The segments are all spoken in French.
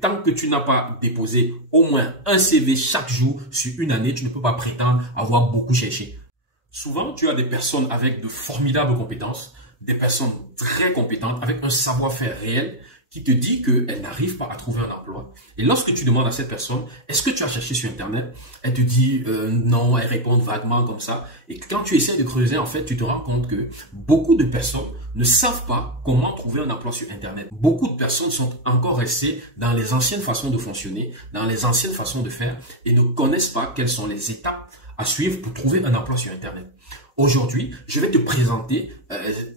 Tant que tu n'as pas déposé au moins un CV chaque jour sur une année, tu ne peux pas prétendre avoir beaucoup cherché. Souvent, tu as des personnes avec de formidables compétences, des personnes très compétentes, avec un savoir-faire réel qui te dit qu'elle n'arrive pas à trouver un emploi. Et lorsque tu demandes à cette personne, est-ce que tu as cherché sur Internet? Elle te dit non, elle répond vaguement comme ça. Et quand tu essaies de creuser, en fait, tu te rends compte que beaucoup de personnes ne savent pas comment trouver un emploi sur Internet. Beaucoup de personnes sont encore restées dans les anciennes façons de fonctionner, dans les anciennes façons de faire et ne connaissent pas quelles sont les étapes à suivre pour trouver un emploi sur Internet. Aujourd'hui, je vais te présenter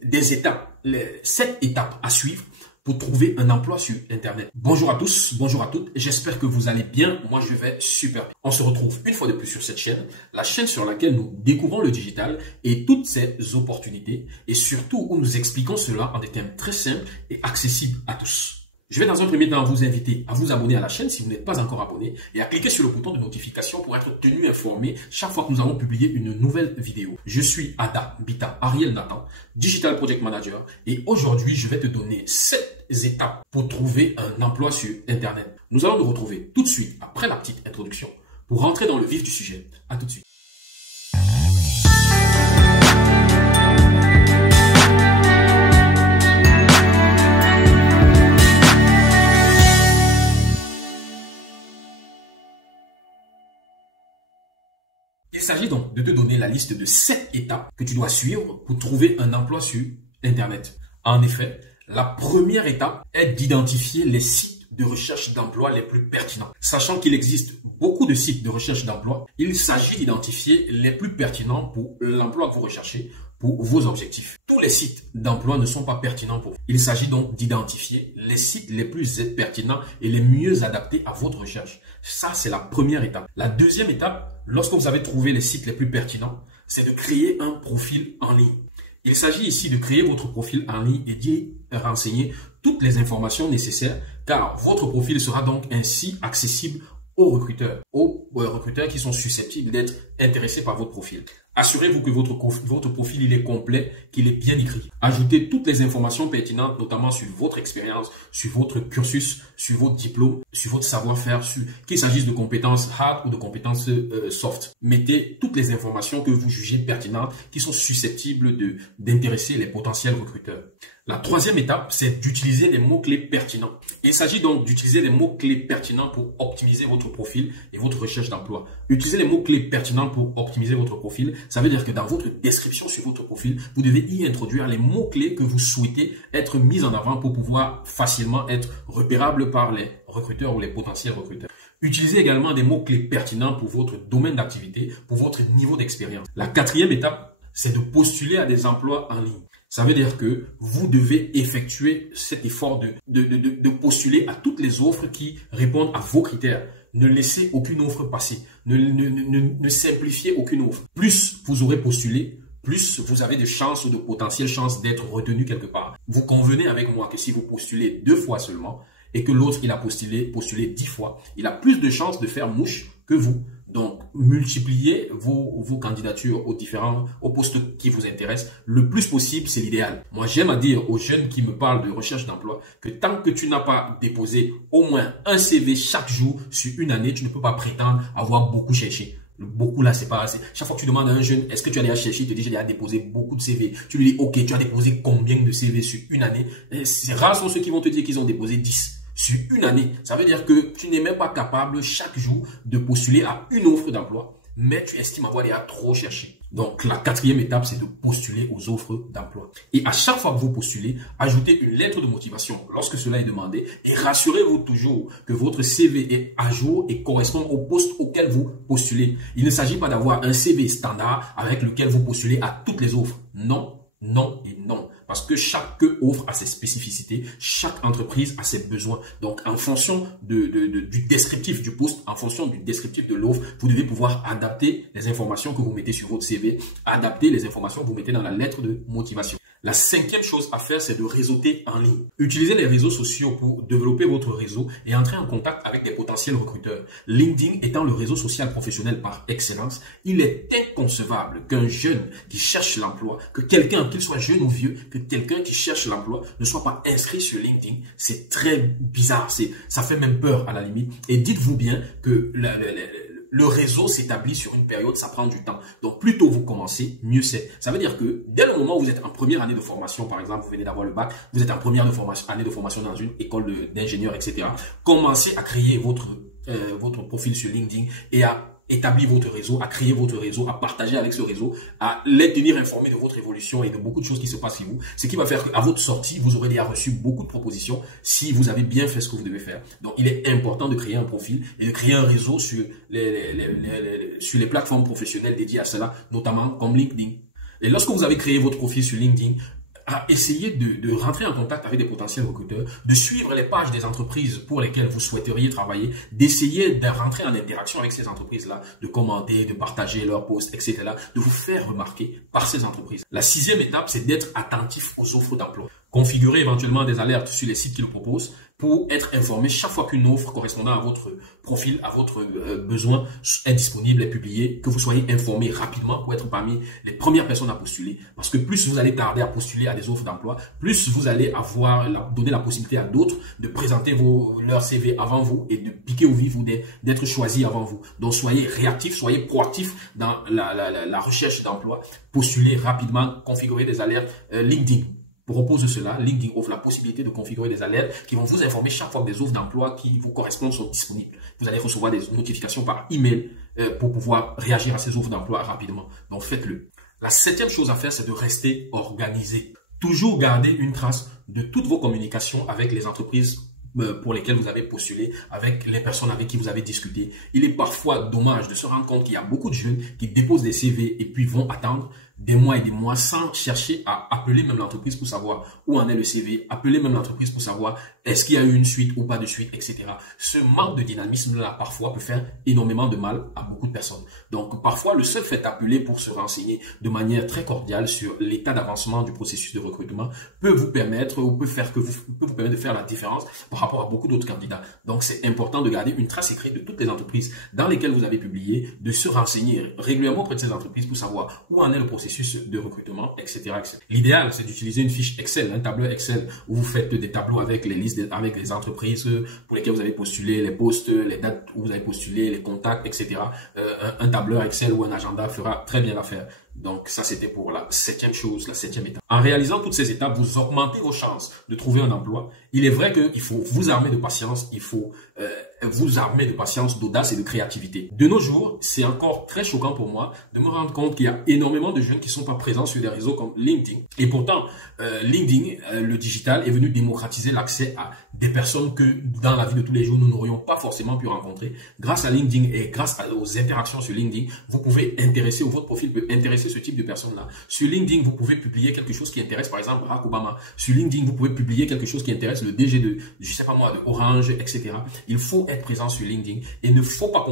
des étapes, les 7 étapes à suivre pour trouver un emploi sur Internet. Bonjour à tous, bonjour à toutes, j'espère que vous allez bien, moi je vais super bien. On se retrouve une fois de plus sur cette chaîne, la chaîne sur laquelle nous découvrons le digital et toutes ses opportunités et surtout où nous expliquons cela en des termes très simples et accessibles à tous. Je vais dans un premier temps vous inviter à vous abonner à la chaîne si vous n'êtes pas encore abonné et à cliquer sur le bouton de notification pour être tenu informé chaque fois que nous allons publier une nouvelle vidéo. Je suis Ada Bita Ariel Nathan, Digital Project Manager et aujourd'hui je vais te donner 7 étapes pour trouver un emploi sur Internet. Nous allons nous retrouver tout de suite après la petite introduction pour rentrer dans le vif du sujet. À tout de suite. Il s'agit donc de te donner la liste de 7 étapes que tu dois suivre pour trouver un emploi sur Internet. En effet, la première étape est d'identifier les sites de recherche d'emploi les plus pertinents. Sachant qu'il existe beaucoup de sites de recherche d'emploi, il s'agit d'identifier les plus pertinents pour l'emploi que vous recherchez, pour vos objectifs. Tous les sites d'emploi ne sont pas pertinents pour vous. Il s'agit donc d'identifier les sites les plus pertinents et les mieux adaptés à votre recherche. Ça, c'est la première étape. La deuxième étape, lorsque vous avez trouvé les sites les plus pertinents, c'est de créer un profil en ligne. Il s'agit ici de créer votre profil en ligne et d'y renseigner toutes les informations nécessaires car votre profil sera donc ainsi accessible aux recruteurs qui sont susceptibles d'être intéressés par votre profil. Assurez-vous que votre profil il est complet, qu'il est bien écrit. Ajoutez toutes les informations pertinentes, notamment sur votre expérience, sur votre cursus, sur votre diplôme, sur votre savoir-faire, qu'il s'agisse de compétences hard ou de compétences soft. Mettez toutes les informations que vous jugez pertinentes, qui sont susceptibles d'intéresser les potentiels recruteurs. La troisième étape, c'est d'utiliser des mots-clés pertinents. Il s'agit donc d'utiliser des mots-clés pertinents pour optimiser votre profil et votre recherche d'emploi. Utiliser les mots-clés pertinents pour optimiser votre profil, ça veut dire que dans votre description sur votre profil, vous devez y introduire les mots-clés que vous souhaitez être mis en avant pour pouvoir facilement être repérable par les recruteurs ou les potentiels recruteurs. Utilisez également des mots-clés pertinents pour votre domaine d'activité, pour votre niveau d'expérience. La quatrième étape, c'est de postuler à des emplois en ligne. Ça veut dire que vous devez effectuer cet effort de postuler à toutes les offres qui répondent à vos critères. Ne laissez aucune offre passer. Ne simplifiez aucune offre. Plus vous aurez postulé, plus vous avez de chances ou de potentielles chances d'être retenu quelque part. Vous convenez avec moi que si vous postulez 2 fois seulement et que l'autre il a postulé 10 fois, il a plus de chances de faire mouche que vous. Donc, multipliez vos candidatures aux postes qui vous intéressent. Le plus possible, c'est l'idéal. Moi, j'aime à dire aux jeunes qui me parlent de recherche d'emploi que tant que tu n'as pas déposé au moins un CV chaque jour sur une année, tu ne peux pas prétendre avoir beaucoup cherché. Beaucoup là, c'est pas assez. Chaque fois que tu demandes à un jeune, est-ce que tu as déjà cherché, il te dit, j'ai déjà déposé beaucoup de CV. Tu lui dis, ok, tu as déposé combien de CV sur une année? C'est rare sont ceux qui vont te dire qu'ils ont déposé 10. Sur une année, ça veut dire que tu n'es même pas capable chaque jour de postuler à une offre d'emploi, mais tu estimes avoir déjà trop cherché. Donc, la quatrième étape, c'est de postuler aux offres d'emploi. Et à chaque fois que vous postulez, ajoutez une lettre de motivation lorsque cela est demandé et rassurez-vous toujours que votre CV est à jour et correspond au poste auquel vous postulez. Il ne s'agit pas d'avoir un CV standard avec lequel vous postulez à toutes les offres. Non, non et non. Parce que chaque offre a ses spécificités, chaque entreprise a ses besoins. Donc, en fonction du descriptif du poste, en fonction du descriptif de l'offre, vous devez pouvoir adapter les informations que vous mettez sur votre CV, adapter les informations que vous mettez dans la lettre de motivation. La cinquième chose à faire, c'est de réseauter en ligne. Utilisez les réseaux sociaux pour développer votre réseau et entrer en contact avec des potentiels recruteurs. LinkedIn étant le réseau social professionnel par excellence, il est inconcevable qu'un jeune qui cherche l'emploi, que quelqu'un, qu'il soit jeune ou vieux, que quelqu'un qui cherche l'emploi ne soit pas inscrit sur LinkedIn. C'est très bizarre, ça fait même peur à la limite. Et dites-vous bien que le réseau s'établit sur une période, ça prend du temps. Donc, plus tôt vous commencez, mieux c'est. Ça veut dire que dès le moment où vous êtes en première année de formation, par exemple, vous venez d'avoir le bac, vous êtes en première année de formation dans une école d'ingénieur, etc. Commencez à créer votre profil sur LinkedIn et à établir votre réseau, à créer votre réseau, à partager avec ce réseau, à les tenir informés de votre évolution et de beaucoup de choses qui se passent chez vous. Ce qui va faire qu'à votre sortie, vous aurez déjà reçu beaucoup de propositions si vous avez bien fait ce que vous devez faire. Donc, il est important de créer un profil et de créer un réseau sur les plateformes professionnelles dédiées à cela, notamment comme LinkedIn. Et lorsque vous avez créé votre profil sur LinkedIn, à essayer de rentrer en contact avec des potentiels recruteurs, de suivre les pages des entreprises pour lesquelles vous souhaiteriez travailler, d'essayer de rentrer en interaction avec ces entreprises-là, de commenter, de partager leurs posts, etc., de vous faire remarquer par ces entreprises. La sixième étape, c'est d'être attentif aux offres d'emploi. Configurez éventuellement des alertes sur les sites qui le proposent pour être informé chaque fois qu'une offre correspondant à votre profil, à votre besoin est disponible, est publiée, que vous soyez informé rapidement pour être parmi les premières personnes à postuler. Parce que plus vous allez tarder à postuler à des offres d'emploi, plus vous allez donner la possibilité à d'autres de présenter leur CV avant vous et de piquer au vif ou d'être choisi avant vous. Donc soyez réactifs, soyez proactifs dans la recherche d'emploi, postulez rapidement, configurez des alertes LinkedIn. Propose cela, LinkedIn offre la possibilité de configurer des alertes qui vont vous informer chaque fois que des offres d'emploi qui vous correspondent sont disponibles. Vous allez recevoir des notifications par email pour pouvoir réagir à ces offres d'emploi rapidement. Donc faites-le. La septième chose à faire, c'est de rester organisé. Toujours garder une trace de toutes vos communications avec les entreprises pour lesquelles vous avez postulé, avec les personnes avec qui vous avez discuté. Il est parfois dommage de se rendre compte qu'il y a beaucoup de jeunes qui déposent des CV et puis vont attendre des mois et des mois sans chercher à appeler même l'entreprise pour savoir où en est le CV, appeler même l'entreprise pour savoir est-ce qu'il y a eu une suite ou pas de suite, etc. Ce manque de dynamisme-là, parfois, peut faire énormément de mal à beaucoup de personnes. Donc, parfois, le seul fait d'appeler pour se renseigner de manière très cordiale sur l'état d'avancement du processus de recrutement peut vous permettre ou peut vous permettre de faire la différence par rapport à beaucoup d'autres candidats. Donc, c'est important de garder une trace écrite de toutes les entreprises dans lesquelles vous avez publié, de se renseigner régulièrement auprès de ces entreprises pour savoir où en est le processus de recrutement, etc. etc. L'idéal, c'est d'utiliser une fiche Excel, un tableur Excel où vous faites des tableaux avec les listes, avec les entreprises pour lesquelles vous avez postulé, les postes, les dates où vous avez postulé, les contacts, etc. Un tableur Excel ou un agenda fera très bien l'affaire. Donc ça, c'était pour la septième chose, la septième étape. En réalisant toutes ces étapes, vous augmentez vos chances de trouver un emploi. Il est vrai qu'il faut vous armer de patience, il faut vous armer de patience, d'audace et de créativité. De nos jours, c'est encore très choquant pour moi de me rendre compte qu'il y a énormément de jeunes qui sont pas présents sur des réseaux comme LinkedIn. Et pourtant, LinkedIn, le digital, est venu démocratiser l'accès à des personnes que dans la vie de tous les jours, nous n'aurions pas forcément pu rencontrer. Grâce à LinkedIn et grâce aux interactions sur LinkedIn, vous pouvez intéresser, ou votre profil peut intéresser ce type de personnes-là. Sur LinkedIn, vous pouvez publier quelque chose qui intéresse, par exemple, Barack Obama. Sur LinkedIn, vous pouvez publier quelque chose qui intéresse le DG de, je sais pas moi, de Orange, etc. Il faut être présent sur LinkedIn et il ne faut pas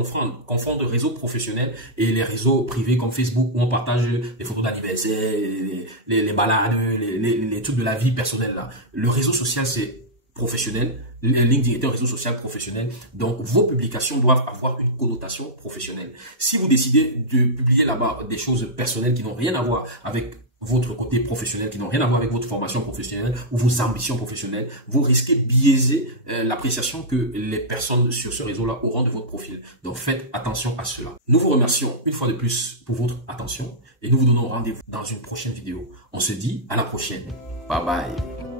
confondre réseaux professionnels et les réseaux privés comme Facebook où on partage des photos d'anniversaire, les balades, les trucs de la vie personnelle là. Le réseau social, c'est professionnel. LinkedIn est un réseau social professionnel. Donc, vos publications doivent avoir une connotation professionnelle. Si vous décidez de publier là-bas des choses personnelles qui n'ont rien à voir avec votre côté professionnel, qui n'ont rien à voir avec votre formation professionnelle ou vos ambitions professionnelles, vous risquez de biaiser l'appréciation que les personnes sur ce réseau-là auront de votre profil. Donc, faites attention à cela. Nous vous remercions une fois de plus pour votre attention et nous vous donnons rendez-vous dans une prochaine vidéo. On se dit à la prochaine. Bye bye.